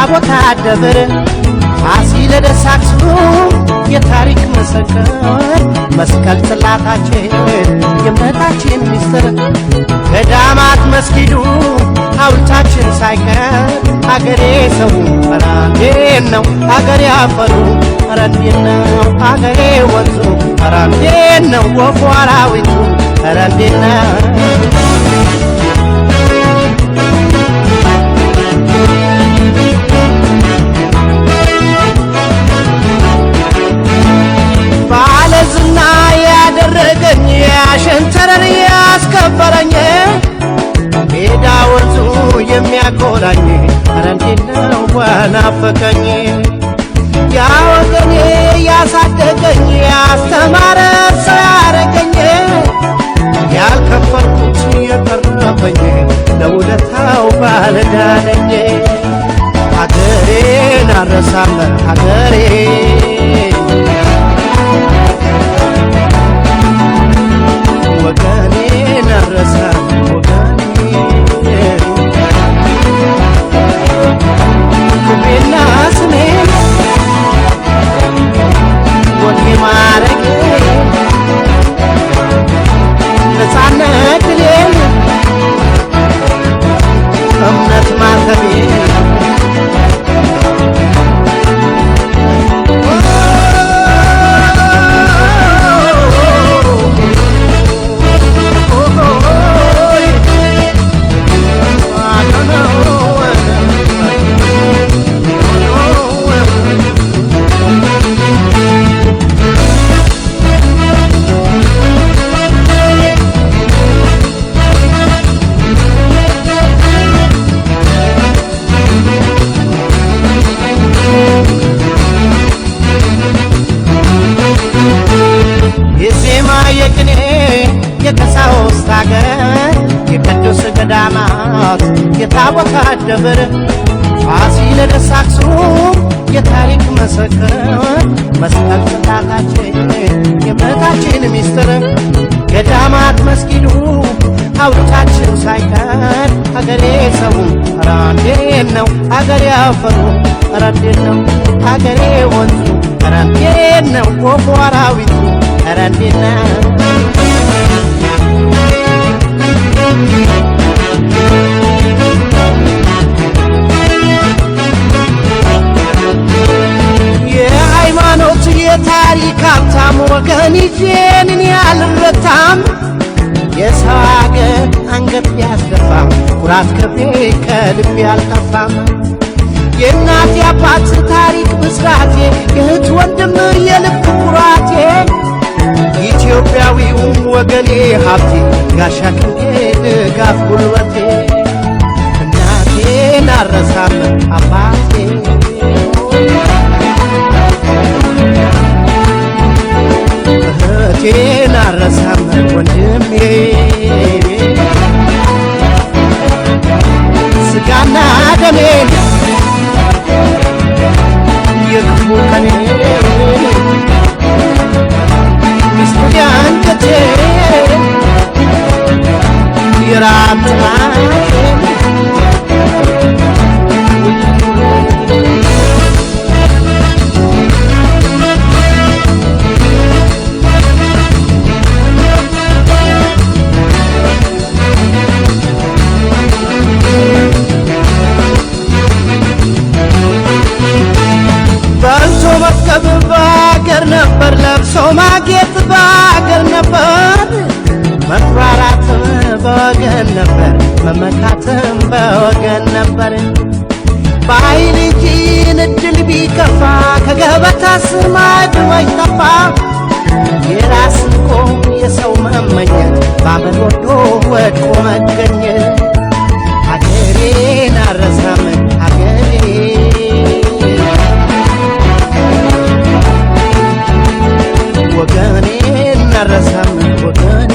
የታቦታ ደብር ፋሲለደስ አክሱም የታሪክ መሰከር መስቀል ጽላታችን የእምነታችን ሚስጥር ገዳማት መስጊዱ ሐውልታችን ሳይቀር አገሬ ሰው ኧረ እንዴት ነው አገሬ አፈሩ ኧረ እንዴት ነው አገሬ ወንዙ ኧረ እንዴት ነው ወፉ አራዊቱ ኧረ እንዴት ነው ባለዝና ያደረገኝ ያሸንተረር ያስከበረኝ ሜዳ ወንዙ የሚያኮራኝ ኧረ እንዴት ነው ወናፈቀኝ ያ ወገኔ ያሳደገኝ ያስተማረ ሰው ያረገኝ ያልከፈልኩት የቀረበኝ ለውለታው ባለዕዳ ነኝ ሀገሬን አልረሳም ሀገሬ ወገኔን አልረሳም ወገኔ ክብሬና ስሜ ወኔ ማረጌ ነፃነት ድሌን እምነት ማተቤ የቀሳውስት አገር የቅዱስ ገዳማት የታቦታ ደብር ፋሲለደስ አክሱም የታሪክ መሰከር መስቀል ጽላታችን የእምነታችን ሚስጥር ገዳማት መስጊዱ ሐውልታችን ሳይቀር አገሬ ሰው ኧረ እንዴት ነው አገሬ አፈሩ ኧረ እንዴት ነው አገሬ ወንዙ ኧረ እንዴት ነው ወፉ አራዊቱ ኧረ እንዴት ነው የሃይማኖት የታሪክ ሀብታም ወገን ይዤንን ያልረታም የሰው አገር አንገት ያስደፋም ኩራት ክብሬ ከልቤ ያልጠፋም የእናት የአባት ታሪክ ብስራቴ የእህት ወንድም የልብ ኩራቴ ኢትዮጵያዊው ወገኔ ሀብቴ ጋሻ ክንዴ ድጋፍ ጉልበቴ እናቴን አልረሳም አባቴ እህቴን አልረሳም ወንድሜ ስጋና ደሜን የክፉ ቀኔ ሚስጥር አንገቴ የራት ጥማቴን በልቶ መጥገብ በአገር ነበር ለብሶ ማጌጥ በአገር ነበር መኩራራትም በወገን ነበር መመካትም በወገን ነበር በኃይል እንጂን እድል ቢከፋ ከገበታ ስር ማዕድ አይጠፋ የራስን ቆም የሰው መመኘት ባመል ወዶ ወድቆ መገኘት ሀገሬን አልረሳም ሀገሬ ወገኔን አልረሳም ወገኔ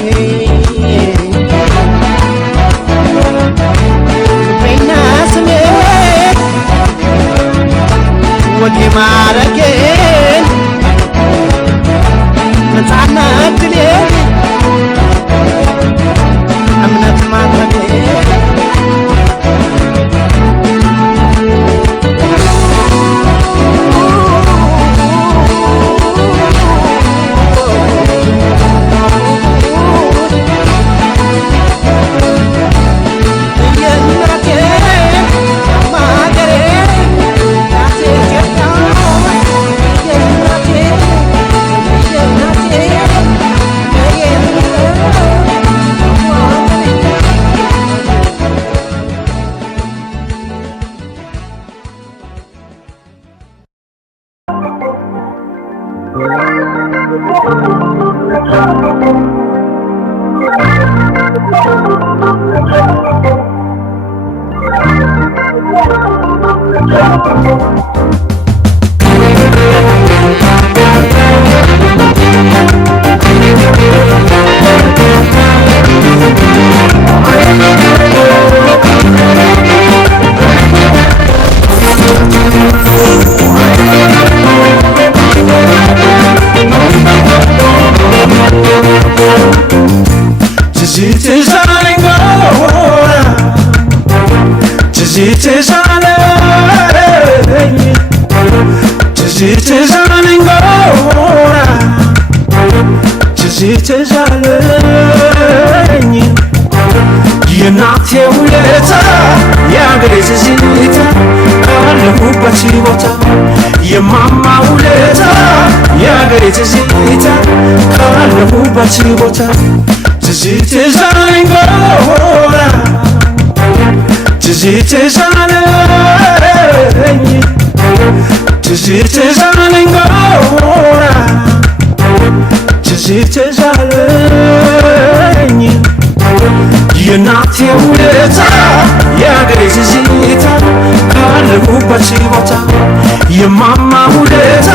ክብሬና ስሜ ወኔ ማረጌን ነፃነት ድሌን እምነት ማተቤን የናቴ ውለታ ያገሬ ትዝታ ካለሁበት ቦታ የማማ ውለታ ያገሬ ትዝታ ካለሁበት ቦታ ትዝታ አለኝ ጎራ ትዝታ አለኝ ትዝታ አለኝ ጎራ ትዝታ አለኝ የናቴ ውለታ ያገሬ ትዝታ ካለሁበት ቦታ የማማ ውለታ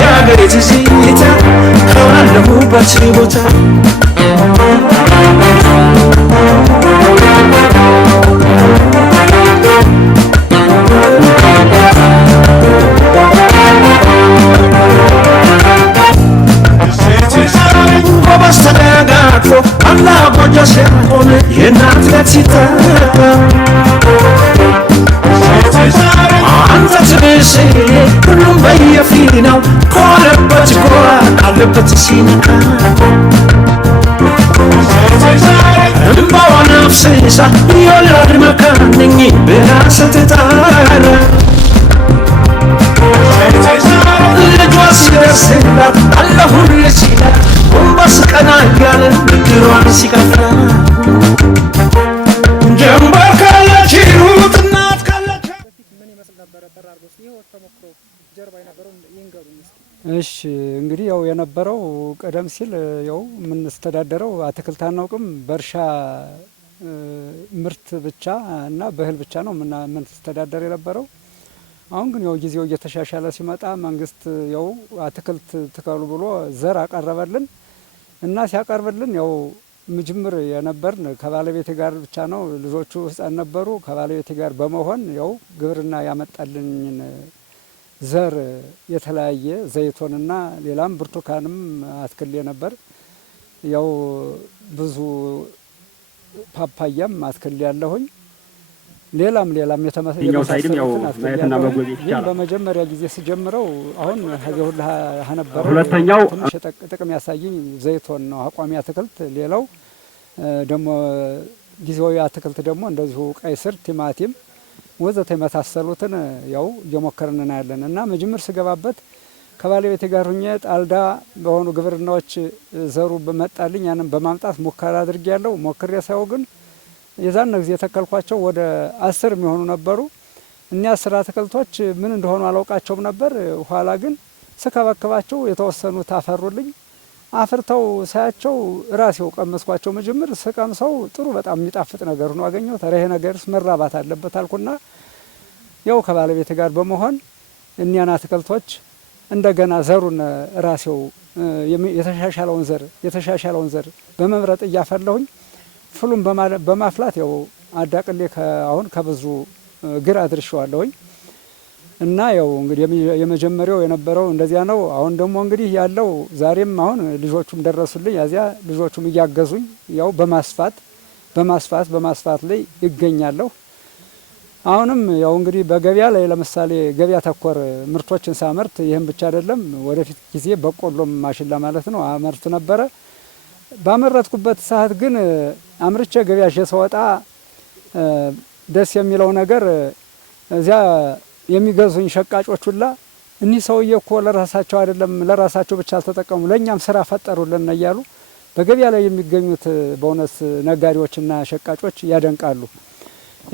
ያገሬ ትዝታ ካለሁበት ቦታ በስተጋግፎ አላ ጎጆ ሲሆን የእናት ቤት ሲጠራ አንተ ትብስ ሁሉም በየፊናው ከዋለበት ጎራ አለበት ሲነካ እምባዋን አፍስሳ የወላድ መካን ነኝ ብላ ስትጣራ ልጇ ሲደርስላት አለሁልሽ ይላል ጎንበስ ቀና እያለ ብድሯን ሲከፍላ ጀንበር ካለች ይሩጥ እናት ካለች ምን ይመስል ነበረ? በራርጎስ የህይወት ተሞክሮ ጀርባ የነበረው ይንገሩኝ እስኪ። እሺ እንግዲህ ያው የነበረው ቀደም ሲል ያው የምንስተዳደረው አትክልት አናውቅም በእርሻ ምርት ብቻ እና በእህል ብቻ ነው የምንስተዳደር የነበረው። አሁን ግን ያው ጊዜው እየተሻሻለ ሲመጣ መንግስት ያው አትክልት ትከሉ ብሎ ዘር አቀረበልን እና ሲያቀርብልን ያው ምጅምር የነበርን ከባለቤቴ ጋር ብቻ ነው። ልጆቹ ህፃን ነበሩ። ከባለቤቴ ጋር በመሆን ያው ግብርና ያመጣልኝን ዘር የተለያየ ዘይቶንና ሌላም ብርቱካንም አትክሌ ነበር። ያው ብዙ ፓፓያም አትክሌ ያለሁኝ ሌላም ሳይድም ያው ማየትና መጎብኘት ይቻላል። በመጀመሪያ ጊዜ ስጀምረው አሁን ከዚህ ሁሉ ነበረ። ሁለተኛው ትንሽ ጥቅም ያሳየኝ ዘይቶን ነው አቋሚ አትክልት። ሌላው ደግሞ ጊዜያዊ አትክልት ደግሞ እንደዚሁ ቀይ ስር፣ ቲማቲም ወዘተ የመሳሰሉትን ያው እየሞከርን እናያለን እና መጀመር ስገባበት ከባለቤቴ ጋር ሆኜ ጣልዳ በሆኑ ግብርናዎች ዘሩ በመጣልኝ ያንን በማምጣት ሙከራ አድርጌያለሁ። ሞክሬ ሳይው ግን የዛን ጊዜ የተከልኳቸው ወደ 10 የሚሆኑ ነበሩ። እኛ 10 አትክልቶች ምን እንደሆኑ አላውቃቸውም ነበር። ኋላ ግን ስከባከባቸው የተወሰኑት አፈሩልኝ። አፍርተው ሳያቸው ራሴው ቀመስኳቸው። መጀመር ስቀምሰው ጥሩ በጣም የሚጣፍጥ ነገር ነው አገኘሁት። ይሄ ነገርስ መራባት አለበት አልኩና ያው ከባለቤት ጋር በመሆን እኛን አትክልቶች እንደገና ዘሩን ራሴው የተሻሻለውን ዘር በመምረጥ እያፈለሁኝ ፍሉን በማፍላት ያው አዳቅሌ አሁን ከብዙ ግር አድርሻለሁኝ እና ያው እንግዲህ የመጀመሪያው የነበረው እንደዚያ ነው። አሁን ደግሞ እንግዲህ ያለው ዛሬም አሁን ልጆቹም ደረሱልኝ። ያዚያ ልጆቹም እያገዙኝ ያው በማስፋት ላይ ይገኛለሁ። አሁንም ያው እንግዲህ በገበያ ላይ ለምሳሌ ገበያ ተኮር ምርቶችን ሳመርት ይህም ብቻ አይደለም፣ ወደፊት ጊዜ በቆሎም ማሽላ ማለት ነው አመርት ነበረ። ባመረትኩበት ሰዓት ግን አምርቼ ገበያ ስወጣ ደስ የሚለው ነገር እዚያ የሚገዙኝ ሸቃጮች ሁላ እኒህ ሰውዬ እኮ ለራሳቸው አይደለም ለራሳቸው ብቻ አልተጠቀሙ ለኛም ስራ ፈጠሩልን እያሉ በገበያ ላይ የሚገኙት በእውነት ነጋዴዎችና ሸቃጮች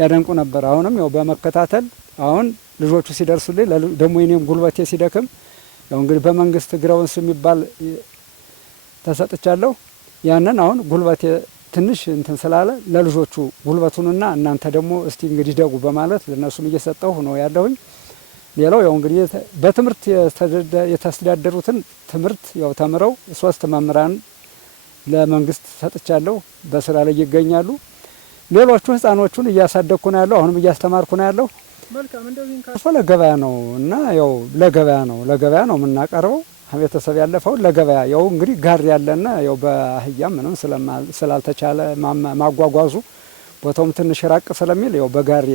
ያደንቁ ነበር። አሁንም ያው በመከታተል አሁን ልጆቹ ሲደርሱልኝ ደግሞ እኔም ጉልበቴ ሲደክም ያው እንግዲህ በመንግስት ግራውንስ የሚባል ተሰጥቻለሁ። ያንን አሁን ጉልበቴ ትንሽ እንትን ስላለ ለልጆቹ ጉልበቱንና እናንተ ደግሞ እስቲ እንግዲህ ደጉ በማለት ለነሱም እየሰጠሁ ነው ያለሁኝ። ሌላው ያው እንግዲህ በትምህርት የተስተዳደሩትን ትምህርት ያው ተምረው 3 መምህራን ለመንግስት ሰጥቻለሁ፣ በስራ ላይ ይገኛሉ። ሌሎቹ ህፃኖቹን እያሳደግኩ ነው ያለው፣ አሁንም እያስተማርኩ ነው ያለው። መልካም እንደዚህ ለገበያ ነው እና ያው ለገበያ ነው የምናቀርበው። ቤተሰብ ያለፈው ለገበያ ያው እንግዲህ ጋሪ ያለና ያው በአህያ ምንም ስላልተቻለ ማጓጓዙ ቦታውም ትንሽ ራቅ ስለሚል ያው በጋሪ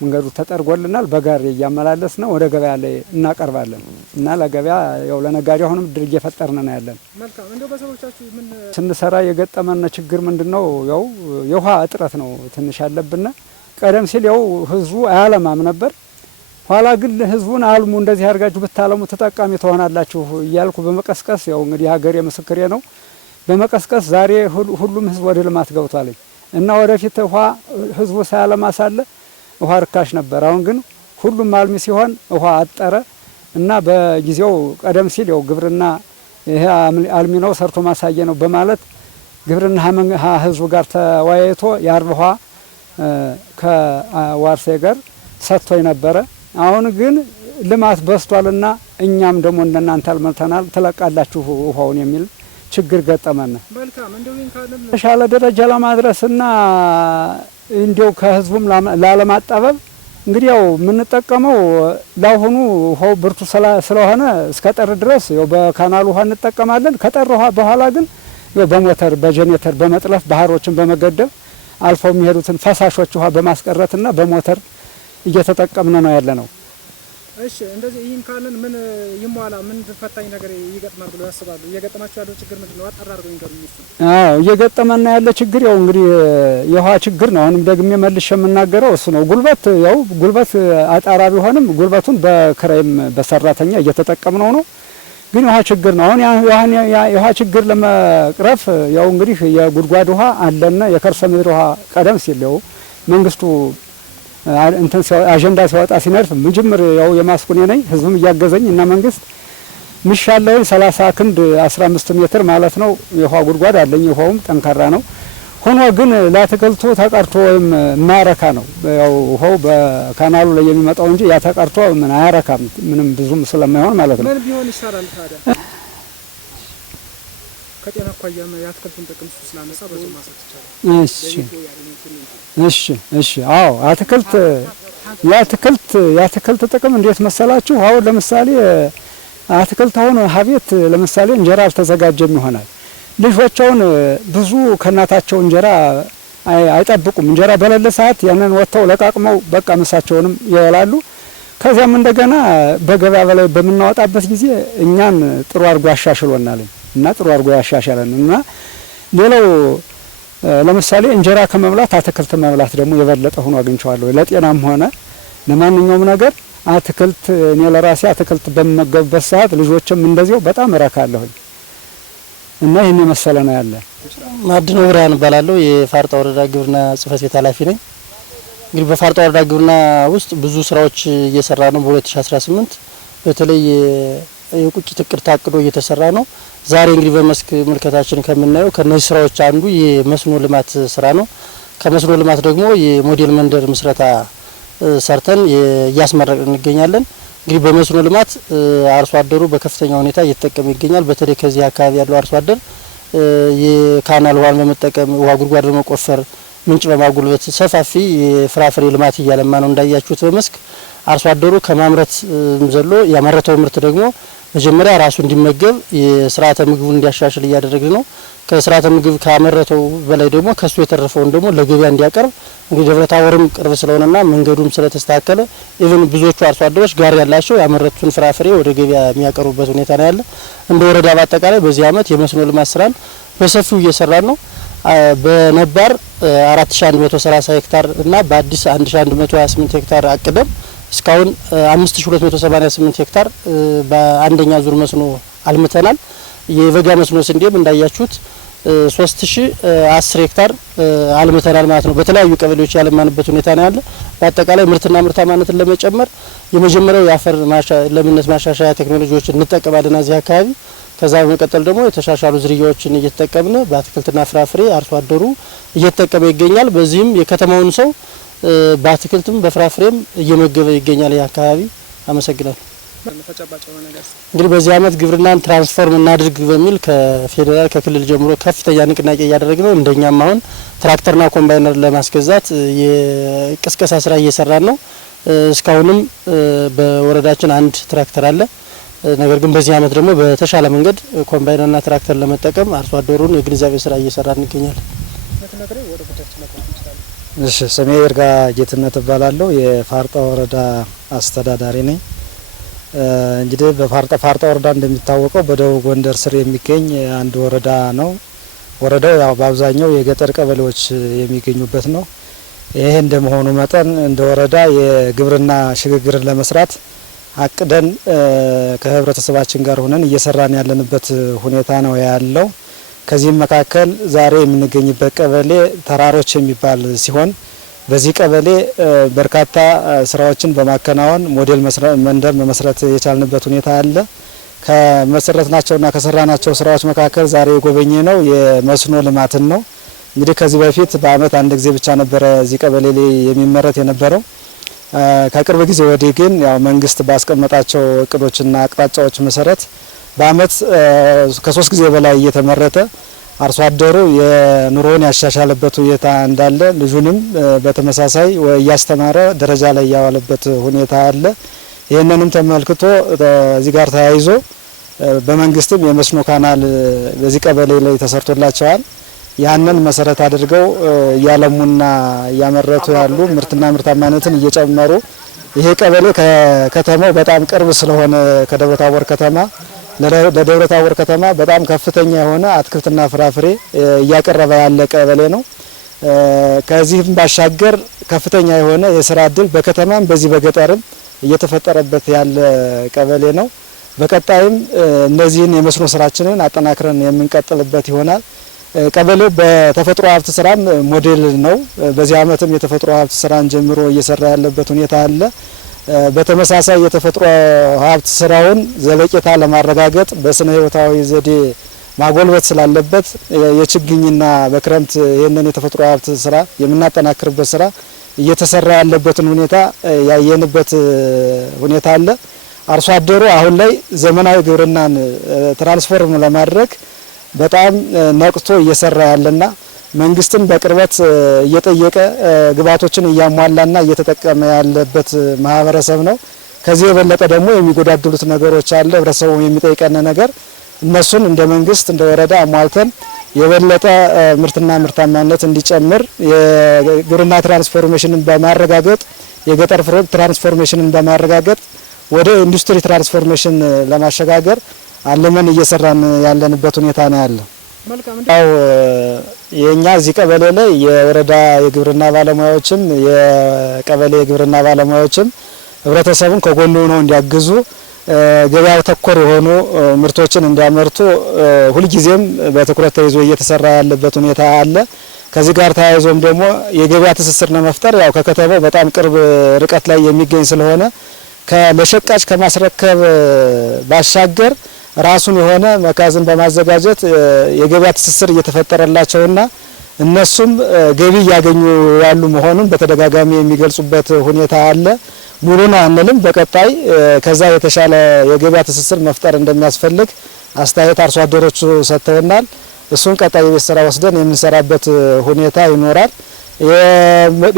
መንገዱ ተጠርጎልናል። በጋሪ እያመላለስ ነው ወደ ገበያ ላይ እናቀርባለን እና ለገበያ ያው ለነጋዴ አሁንም ድርጅት እየፈጠርን ነው ያለን። መልካም እንደው በሰዎቻችሁ ምን ስንሰራ የገጠመን ችግር ምንድነው? ያው የውሃ እጥረት ነው ትንሽ ያለብን። ቀደም ሲል ያው ህዝቡ አያለማም ነበር። ኋላ ግን ህዝቡን አልሙ እንደዚህ አድርጋችሁ ብታለሙ ተጠቃሚ ትሆናላችሁ እያልኩ በመቀስቀስ ያው እንግዲህ ሀገሬ ምስክሬ ነው። በመቀስቀስ ዛሬ ሁሉም ህዝብ ወደ ልማት ገብቷል እና ወደፊት ውሃ ህዝቡ ሳያለማ ሳለ ውሃ ርካሽ ነበር። አሁን ግን ሁሉም አልሚ ሲሆን ውሃ አጠረ እና በጊዜው ቀደም ሲል ያው ግብርና ይሄ አልሚ ነው ሰርቶ ማሳየ ነው በማለት ግብርና ህዝቡ ጋር ተወያይቶ የአርብ ውሃ ከዋርሴ ጋር ሰጥቶኝ ነበረ። አሁን ግን ልማት በስቷልና እኛም ደግሞ እንደናንተ አልመልተናል ትለቃላችሁ ውሃውን የሚል ችግር ገጠመን። መልካም እንደው ካለም ተሻለ ደረጃ ለማድረስና እንዲው ከህዝቡም ላለማጣበብ እንግዲህ ያው የምንጠቀመው ለአሁኑ ውሃው ብርቱ ስለሆነ እስከ ጥር ድረስ ያው በካናል ውሃ እንጠቀማለን። ከጠር ውሃ በኋላ ግን ያው በሞተር በጄኔሬተር በመጥለፍ ባህሮችን በመገደብ አልፈው የሚሄዱትን ፈሳሾች ውሃ በማስቀረትና በሞተር እየተጠቀምን ነው ያለ ነው። እሺ እንደዚህ ይህን ካለን ምን ይሟላ ምን ፈታኝ ነገር ይገጥማል ብሎ ያስባሉ? እየገጠማችሁ ያለው ችግር ምንድነው? አጠራርገው ይንገሩኝ። እየገጠመን ያለ ችግር ያው እንግዲህ የውሃ ችግር ነው። አሁንም ደግሜ መልሼ የምናገረው እሱ ነው። ጉልበት አጣራ ቢሆንም ጉልበቱን በክራይም በሰራተኛ እየተጠቀምነው ነው። ግን የውሃ ችግር ነው። አሁን የውሃ ችግር ለመቅረፍ ያው እንግዲህ የጉድጓድ ውሃ አለና የከርሰ ምድር ውሃ ቀደም ሲል ያው መንግስቱ እንትን አጀንዳ ሲወጣ ሲነርፍ ምጅምር ያው የማስኩኔ ነኝ ህዝብም እያገዘኝ እና መንግስት ምሻለው 30 ክንድ 15 ሜትር ማለት ነው የውሃ ጉድጓድ አለኝ። ውሃውም ጠንካራ ነው። ሆኖ ግን ለአትክልቱ ተቀርቶ ወይም ማረካ ነው ያው ውሃው በካናሉ ላይ የሚመጣው እንጂ ያ ተቀርቶ ምን አያረካም ምንም ብዙም ስለማይሆን ማለት ነው። ምን ቢሆን ይሻላል ታዲያ? ከጤና አኳያ የአትክልቱን ጥቅም ስላነሳ በዚህ ማሳት ይቻላል። እሺ አዎ የአትክልት ጥቅም እንዴት መሰላችሁ? አሁን ለምሳሌ አትክልት አሁን ሀቤት ለምሳሌ እንጀራ አልተዘጋጀም ይሆናል። ልጆቻውን ብዙ ከእናታቸው እንጀራ አይጠብቁም። እንጀራ በሌለ ሰዓት ያንን ወጥተው ለቃቅመው በቃ ምሳቸውንም ይበላሉ። ከዚያም እንደገና በገበያ በላይ በምናወጣበት ጊዜ እኛን ጥሩ አድርጎ ያሻሽሎናል እና ጥሩ አድርጎ ያሻሻለን እና ሌላው ለምሳሌ እንጀራ ከመብላት አትክልት መብላት ደግሞ የበለጠ ሆኖ አግኝቼዋለሁ። ለጤናም ሆነ ለማንኛውም ነገር አትክልት እኔ ለራሴ አትክልት በመገብበት ሰዓት ልጆችም እንደዚያው በጣም እረካለሁኝ እና ይሄን መሰለ ነው ያለ። ማድነው ብርሃን እባላለሁ። የፋርጣ ወረዳ ግብርና ጽህፈት ቤት ኃላፊ ነኝ። እንግዲህ በፋርጣ ወረዳ ግብርና ውስጥ ብዙ ስራዎች እየሰራ ነው። በ2018 በተለይ የቁጭት እቅድ ታቅዶ እየተሰራ ነው። ዛሬ እንግዲህ በመስክ ምልከታችን ከምናየው ከነዚህ ስራዎች አንዱ የመስኖ ልማት ስራ ነው። ከመስኖ ልማት ደግሞ የሞዴል መንደር ምስረታ ሰርተን እያስመረቅን እንገኛለን። እንግዲህ በመስኖ ልማት አርሶ አደሩ በከፍተኛ ሁኔታ እየተጠቀመ ይገኛል። በተለይ ከዚህ አካባቢ ያለው አርሶ አደር የካናል ውሃን በመጠቀም ውሃ ጉድጓድ በመቆፈር ምንጭ በማጉልበት ሰፋፊ የፍራፍሬ ልማት እያለማ ነው። እንዳያችሁት በመስክ አርሶ አደሩ ከማምረት ዘሎ ያመረተው ምርት ደግሞ መጀመሪያ ራሱ እንዲመገብ የስርዓተ ምግቡን እንዲያሻሽል እያደረግን ነው። ከስርዓተ ምግብ ካመረተው በላይ ደግሞ ከሱ የተረፈውን ደግሞ ለገበያ እንዲያቀርብ እንግዲህ ደብረታቦርም ቅርብ ስለሆነና መንገዱም ስለተስተካከለ ኢቭን ብዙዎቹ አርሶ አደሮች ጋር ያላቸው ያመረቱን ፍራፍሬ ወደ ገበያ የሚያቀርቡበት ሁኔታ ነው ያለ። እንደ ወረዳ በአጠቃላይ በዚህ አመት የመስኖ ልማት ስራን በሰፊው እየሰራን ነው። በነባር 4130 ሄክታር እና በአዲስ 1128 ሄክታር አቅደም እስካሁን 5288 ሄክታር በአንደኛ ዙር መስኖ አልምተናል። የበጋ መስኖ ስንዴም እንዳያችሁት 3010 ሄክታር አልምተናል ማለት ነው። በተለያዩ ቀበሌዎች ያለማንበት ሁኔታ ነው ያለ። በአጠቃላይ ምርትና ምርታማነትን ለመጨመር የመጀመሪያው የአፈር ለምነት ማሻሻያ ቴክኖሎጂዎችን እንጠቀማለን እዚህ አካባቢ። ከዛ በመቀጠል ደግሞ የተሻሻሉ ዝርያዎችን እየተጠቀምነ በአትክልትና ፍራፍሬ አርሶ አደሩ እየተጠቀመ ይገኛል። በዚህም የከተማውን ሰው በአትክልትም በፍራፍሬም እየመገበ ይገኛል ይህ አካባቢ። አመሰግናለሁ። እንግዲህ በዚህ አመት ግብርናን ትራንስፎርም እናድርግ በሚል ከፌዴራል ከክልል ጀምሮ ከፍተኛ ንቅናቄ እያደረግን ነው። እንደኛም አሁን ትራክተርና ኮምባይነር ለማስገዛት የቅስቀሳ ስራ እየሰራን ነው። እስካሁንም በወረዳችን አንድ ትራክተር አለ። ነገር ግን በዚህ አመት ደግሞ በተሻለ መንገድ ኮምባይነርና ትራክተር ለመጠቀም አርሶ አደሩን የግንዛቤ ስራ እየሰራን እንገኛለን። እሺ፣ ስሜ ይርጋ ጌትነት እባላለሁ። የፋርጣ ወረዳ አስተዳዳሪ ነኝ። እንግዲህ በፋርጣ ወረዳ እንደሚታወቀው በደቡብ ጎንደር ስር የሚገኝ አንድ ወረዳ ነው። ወረዳው ያው በአብዛኛው የገጠር ቀበሌዎች የሚገኙበት ነው። ይሄ እንደመሆኑ መጠን እንደ ወረዳ የግብርና ሽግግርን ለመስራት አቅደን ከህብረተሰባችን ጋር ሆነን እየሰራን ያለንበት ሁኔታ ነው ያለው። ከዚህም መካከል ዛሬ የምንገኝበት ቀበሌ ተራሮች የሚባል ሲሆን በዚህ ቀበሌ በርካታ ስራዎችን በማከናወን ሞዴል መንደር መመስረት የቻልንበት ሁኔታ አለ። ከመሰረትናቸውና ከሰራናቸው ስራዎች መካከል ዛሬ የጎበኘ ነው የመስኖ ልማትን ነው። እንግዲህ ከዚህ በፊት በአመት አንድ ጊዜ ብቻ ነበረ እዚህ ቀበሌ ላይ የሚመረት የነበረው። ከቅርብ ጊዜ ወዲህ ግን ያው መንግስት ባስቀመጣቸው እቅዶችና አቅጣጫዎች መሰረት በአመት ከ3 ጊዜ በላይ እየተመረተ አርሶ አደሩ የኑሮውን ያሻሻለበት ሁኔታ እንዳለ ልጁንም በተመሳሳይ እያስተማረ ደረጃ ላይ ያዋለበት ሁኔታ አለ። ይህንንም ተመልክቶ እዚህ ጋር ተያይዞ በመንግስትም የመስኖ ካናል በዚህ ቀበሌ ላይ ተሰርቶላቸዋል። ያንን መሰረት አድርገው እያለሙና እያመረቱ ያሉ ምርትና ምርታማነትን እየጨመሩ ይሄ ቀበሌ ከከተማው በጣም ቅርብ ስለሆነ ከደብረ ታቦር ከተማ ለደብረ ታቦር ከተማ በጣም ከፍተኛ የሆነ አትክልትና ፍራፍሬ እያቀረበ ያለ ቀበሌ ነው። ከዚህም ባሻገር ከፍተኛ የሆነ የስራ እድል በከተማም በዚህ በገጠርም እየተፈጠረበት ያለ ቀበሌ ነው። በቀጣይም እነዚህን የመስኖ ስራችንን አጠናክረን የምንቀጥልበት ይሆናል። ቀበሌው በተፈጥሮ ሀብት ስራም ሞዴል ነው። በዚህ አመትም የተፈጥሮ ሀብት ስራን ጀምሮ እየሰራ ያለበት ሁኔታ አለ። በተመሳሳይ የተፈጥሮ ሀብት ስራውን ዘለቄታ ለማረጋገጥ በስነ ህይወታዊ ዘዴ ማጎልበት ስላለበት የችግኝና በክረምት ይህንን የተፈጥሮ ሀብት ስራ የምናጠናክርበት ስራ እየተሰራ ያለበትን ሁኔታ ያየንበት ሁኔታ አለ። አርሶ አደሩ አሁን ላይ ዘመናዊ ግብርናን ትራንስፎርም ለማድረግ በጣም ነቅቶ እየሰራ ያለና መንግስትን በቅርበት እየጠየቀ ግብዓቶችን እያሟላና እየተጠቀመ ያለበት ማህበረሰብ ነው። ከዚህ የበለጠ ደግሞ የሚጎዳድሉት ነገሮች አለ። ህብረተሰቡ የሚጠይቀን ነገር እነሱን እንደ መንግስት እንደ ወረዳ አሟልተን የበለጠ ምርትና ምርታማነት እንዲጨምር የግብርና ትራንስፎርሜሽንን በማረጋገጥ የገጠር ትራንስፎርሜሽንን በማረጋገጥ ወደ ኢንዱስትሪ ትራንስፎርሜሽን ለማሸጋገር አለመን እየሰራን ያለንበት ሁኔታ ነው ያለው። ያው የኛ እዚህ ቀበሌ ላይ የወረዳ የግብርና ባለሙያዎችም የቀበሌ የግብርና ባለሙያዎችም ህብረተሰቡን ከጎኑ ሆነው እንዲያግዙ ገበያ ተኮር የሆኑ ምርቶችን እንዲያመርቱ ሁልጊዜም በትኩረት ተይዞ እየተሰራ ያለበት ሁኔታ አለ። ከዚህ ጋር ተያይዞም ደግሞ የገበያ ትስስር ለመፍጠር ያው ከከተማው በጣም ቅርብ ርቀት ላይ የሚገኝ ስለሆነ ለሸቃጭ ከማስረከብ ባሻገር ራሱን የሆነ መጋዘን በማዘጋጀት የገበያ ትስስር እየተፈጠረላቸውና እነሱም ገቢ እያገኙ ያሉ መሆኑን በተደጋጋሚ የሚገልጹበት ሁኔታ አለ። ሙሉ ነው አንልም። በቀጣይ ከዛ የተሻለ የገበያ ትስስር መፍጠር እንደሚያስፈልግ አስተያየት አርሶ አደሮቹ ሰጥተውናል። እሱን ቀጣይ የቤት ስራ ወስደን የምንሰራበት ሁኔታ ይኖራል።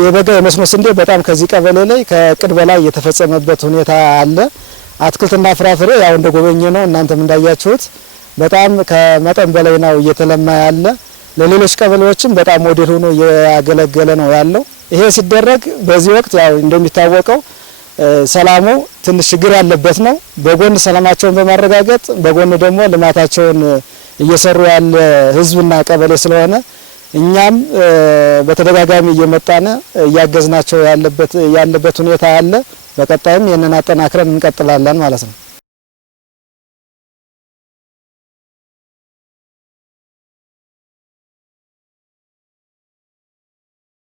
የበጋ የመስኖ ስንዴ በጣም ከዚህ ቀበሌ ላይ ከእቅድ በላይ የተፈጸመበት ሁኔታ አለ። አትክልትና ፍራፍሬ ያው እንደ ጎበኘ ነው እናንተም እንዳያችሁት በጣም ከመጠን በላይ ነው እየተለማ ያለ። ለሌሎች ቀበሌዎችም በጣም ሞዴል ሆኖ እያገለገለ ነው ያለው። ይሄ ሲደረግ በዚህ ወቅት ያው እንደሚታወቀው ሰላሙ ትንሽ ችግር ያለበት ነው። በጎን ሰላማቸውን በማረጋገጥ በጎን ደግሞ ልማታቸውን እየሰሩ ያለ ህዝብና ቀበሌ ስለሆነ እኛም በተደጋጋሚ እየመጣነ እያገዝናቸው ያለበት ሁኔታ አለ። በቀጣይም ይሄንን አጠናክረን እንቀጥላለን ማለት ነው።